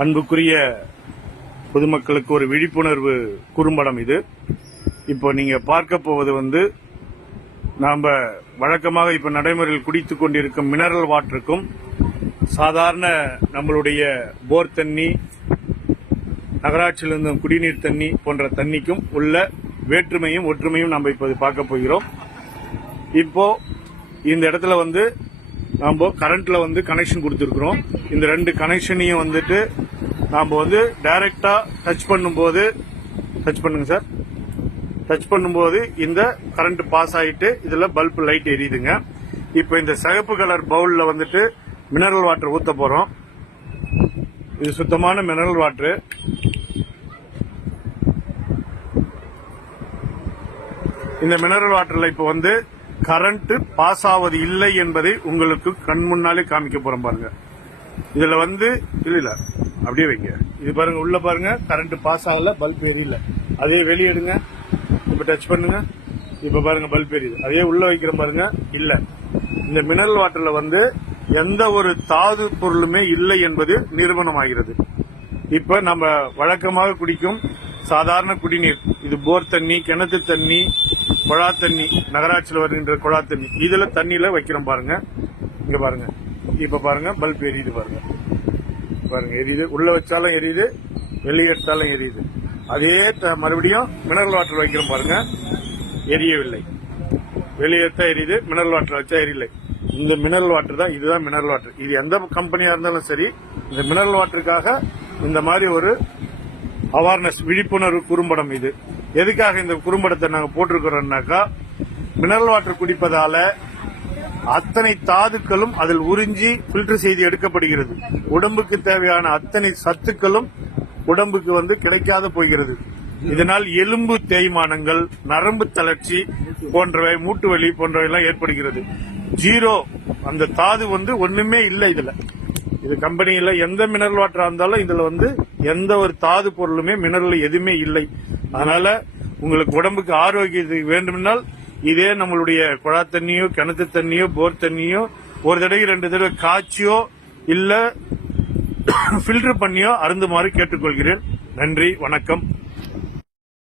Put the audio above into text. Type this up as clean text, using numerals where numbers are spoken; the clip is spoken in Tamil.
அன்புக்குரிய பொதுமக்களுக்கு ஒரு விழிப்புணர்வு குறும்படம் இது. இப்போ நீங்க பார்க்க போவது நாம வழக்கமாக இப்ப நடைமுறையில் குடித்துக் கொண்டிருக்கும் மினரல் வாட்டருக்கும் சாதாரண நம்மளுடைய போர் தண்ணி, நகராட்சியிலிருந்து குடிநீர் தண்ணி போன்ற தண்ணிக்கும் உள்ள வேற்றுமையும் ஒற்றுமையும் நம்ம இப்போது பார்க்க போகிறோம். இப்போ இந்த இடத்துல நாம கரண்ட்ல கனெக்ஷன் கொடுத்திருக்கிறோம். இந்த ரெண்டு கனெக்ஷனையும் நாம டைரக்டா டச் பண்ணும்போது இந்த கரண்ட் பாஸ் ஆயிட்டு இதுல பல்ப் லைட் எரியுதுங்க. இப்போ இந்த சிகப்பு கலர் பவுல்ல மினரல் வாட்டர் ஊத்த போறோம். இது சுத்தமான மினரல் வாட்டர். இந்த மினரல் வாட்டர்ல இப்ப கரண்ட் பாஸ் ஆவது இல்லை என்பதை உங்களுக்கு கண் முன்னாலே காமிக்க போறோம் பாருங்க. இதுல இல்ல அப்படியே வைங்க. இது பாருங்க, உள்ள பாருங்க, கரண்ட் பாஸ் ஆகல, பல்ப் எரியல. அதே வெளியெடுங்க, இப்ப டச் பண்ணுங்க, இப்ப பாருங்க பல்ப் எரியுது. அதே உள்ள வைக்கிற பாருங்க, இல்ல. இந்த மினரல் வாட்டர்ல எந்த ஒரு தாது பொருளுமே இல்லை என்பது நிரூபணம் ஆகிறது. இப்ப நம்ம வழக்கமாக குடிக்கும் சாதாரண குடிநீர், இது போர் தண்ணி, கிணத்து தண்ணி, குழா தண்ணி, நகராட்சியில் வருகின்ற குழா தண்ணி, இதுல தண்ணியில வைக்கிறோம் பாருங்க. இங்க பாருங்க, இப்ப பாருங்க பல்ப் எரியுது பாருங்க. பாருங்க எரியுது, உள்ள வச்சாலும் எரியுது, வெளியே எடுத்தாலும் எரியுது. அதே மறுபடியும் மினரல் வாட்டர் வைக்கிறோம் பாருங்க, எரியவில்லை. வெளியே எடுத்தா எரியுது, மினரல் வாட்டர் வச்சா எரியலை. இந்த மினரல் வாட்டர் தான், இதுதான் மினரல் வாட்டர். இது எந்த கம்பெனியா இருந்தாலும் சரி, இந்த மினரல் வாட்டருக்காக இந்த மாதிரி ஒரு அவேர்னஸ், விழிப்புணர்வு குறும்படம். இது எதுக்காக இந்த குறும்படத்தை நாங்க போட்டிருக்கிறோம்னாக்கா, மினரல் வாட்டர் குடிப்பதால அத்தனை தாதுக்களும் அதில் உறிஞ்சி பில்டர் செய்து எடுக்கப்படுகிறது. உடம்புக்கு தேவையான அத்தனை சத்துக்களும் உடம்புக்கு கிடைக்காத போகிறது. இதனால் எலும்பு தேய்மானங்கள், நரம்பு தளர்ச்சி போன்றவை, மூட்டு வலி போன்றவை எல்லாம் ஏற்படுகிறது. ஜீரோ, அந்த தாது ஒண்ணுமே இல்லை இதுல. இது கம்பெனியில எந்த மினரல் வாட்டரா இருந்தாலும் இதுல எந்த ஒரு தாது பொருளுமே மினரல் எதுவுமே இல்லை. அதனால உங்களுக்கு உடம்புக்கு ஆரோக்கியத்துக்கு வேண்டுமென்றால் இதே நம்மளுடைய குழா தண்ணியோ, கிணத்து தண்ணியோ, போர் தண்ணியோ ஒரு தடவை 2 தடவை காய்ச்சியோ இல்ல பில்டர் பண்ணியோ அருந்துமாறு கேட்டுக்கொள்கிறேன். நன்றி, வணக்கம்.